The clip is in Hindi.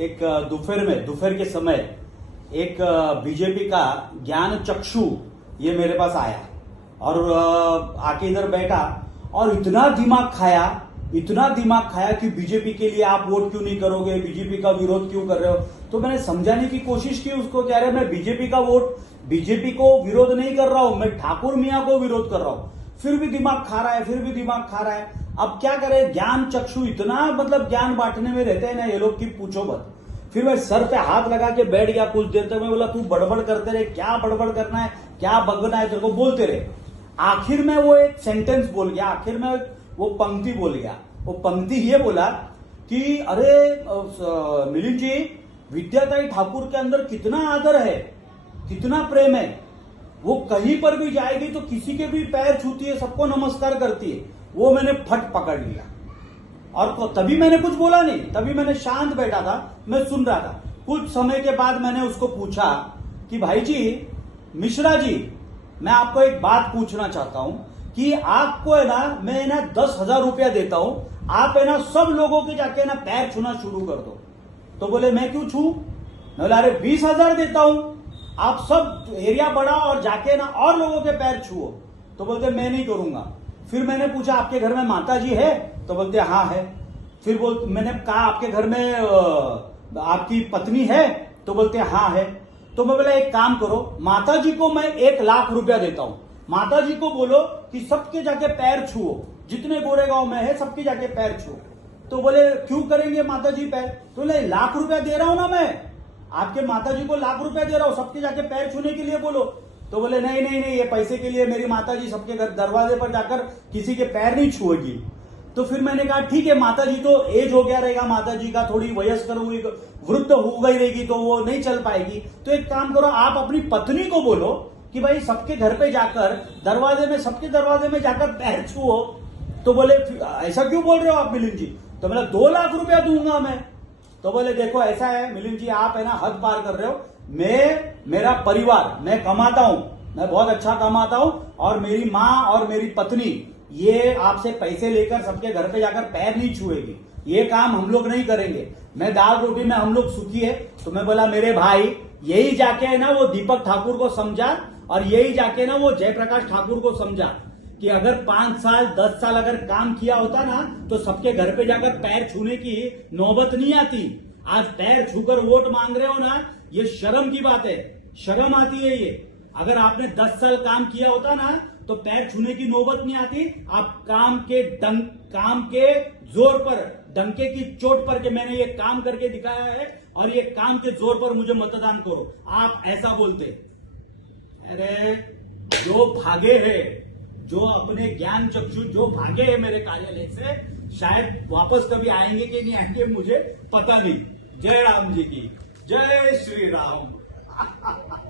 एक दोपहर के समय एक बीजेपी का ज्ञान चक्षु ये मेरे पास आया और आके इधर बैठा और इतना दिमाग खाया कि बीजेपी के लिए आप वोट क्यों नहीं करोगे, बीजेपी का विरोध क्यों कर रहे हो। तो मैंने समझाने की कोशिश की उसको, कह रहे मैं बीजेपी को विरोध नहीं कर रहा हूं, मैं ठाकुर मियां को विरोध कर रहा हूं। फिर भी दिमाग खा रहा है। अब क्या करे, ज्ञान चक्षु इतना मतलब ज्ञान बांटने में रहते हैं ना ये लोग की पूछो मत। फिर मैं सर पे हाथ लगा के बैठ गया कुछ देर तक। मैं बोला तू बड़बड़ करते रहे, क्या बड़बड़ करना है, क्या बगना है तेरे को, बोलते रहे। आखिर में वो एक सेंटेंस बोल गया, आखिर में वो पंक्ति बोल गया। वो पंक्ति ये बोला कि अरे मिलिंद जी, विद्याताई ठाकुर के अंदर कितना आदर है, कितना प्रेम है, वो कहीं पर भी जाएगी तो किसी के भी पैर छूती है, सबको नमस्कार करती है। वो मैंने फट पकड़ लिया और तभी मैंने कुछ बोला नहीं, तभी मैंने शांत बैठा था, मैं सुन रहा था। कुछ समय के बाद मैंने उसको पूछा कि भाई जी, मिश्रा जी, मैं आपको एक बात पूछना चाहता हूं कि आपको है ना, मैं ना 10,000 रुपया देता हूं, आप है ना सब लोगों के जाके ना पैर छूना शुरू कर दो। तो बोले मैं क्यों छू? मैं बोला अरे 20,000 देता हूं, आप सब एरिया बढ़ाओ और जाके ना और लोगों के पैर छुओ। तो बोलते मैं नहीं करूंगा। फिर मैंने पूछा आपके घर में माता जी है? तो बोलते हाँ है। फिर मैंने कहा आपके घर में आपकी पत्नी है? तो बोलते हाँ है। तो मैं बोला एक काम करो, माता जी को मैं 1,00,000 रुपया देता हूं, माता जी को बोलो कि सबके जाके पैर छुओ, जितने गोरेगांव में है सबके जाके पैर छुओ। तो बोले क्यों करेंगे माता जी पैर? तो बोले 1,00,000 रुपया दे रहा हूं ना मैं, आपके माता जी को 1,00,000 रुपया दे रहा हूं, सबके जाके पैर छूने के लिए बोलो। तो बोले नहीं नहीं नहीं, ये पैसे के लिए मेरी माता जी सबके घर दरवाजे पर जाकर किसी के पैर नहीं छुएगी। तो फिर मैंने कहा ठीक है, माता जी तो एज हो गया रहेगा, माता जी का थोड़ी वयस्कर हुई, वृद्ध हो गई रहेगी तो वो नहीं चल पाएगी। तो एक काम करो, आप अपनी पत्नी को बोलो कि भाई सबके घर पे जाकर सबके दरवाजे में जाकर पैर छुओ। तो बोले ऐसा क्यों बोल रहे हो आप मिलिंद जी? तो मैंने 2,00,000 रुपया दूंगा मैं। तो बोले देखो ऐसा है मिलिंद जी, आप है ना हद पार कर रहे हो। मेरा परिवार, मैं कमाता हूं, मैं बहुत अच्छा कमाता हूं, और मेरी माँ और मेरी पत्नी ये आपसे पैसे लेकर सबके घर पे जाकर पैर नहीं छुएगी, ये काम हम लोग नहीं करेंगे। मैं दाल रोटी में हम लोग सुखी है। तो मैं बोला मेरे भाई, यही जाके है ना वो दीपक ठाकुर को समझा, और यही जाके ना वो जयप्रकाश ठाकुर को समझा कि अगर 5 साल 10 साल अगर काम किया होता ना तो सबके घर पे जाकर पैर छूने की नौबत नहीं आती। आज पैर छूकर वोट मांग रहे हो ना, ये शर्म की बात है, शर्म आती है ये। अगर आपने 10 साल काम किया होता ना तो पैर छूने की नौबत नहीं आती। आप काम के जोर पर, डंके की चोट पर कि मैंने ये काम करके दिखाया है और ये काम के जोर पर मुझे मतदान करो, आप ऐसा बोलते। अरे जो भागे हैं, जो अपने ज्ञान चक्षु जो भागे हैं मेरे कार्यालय से, शायद वापस कभी आएंगे कि नहीं आएंगे मुझे पता नहीं। जय राम जी की जय, श्री राम।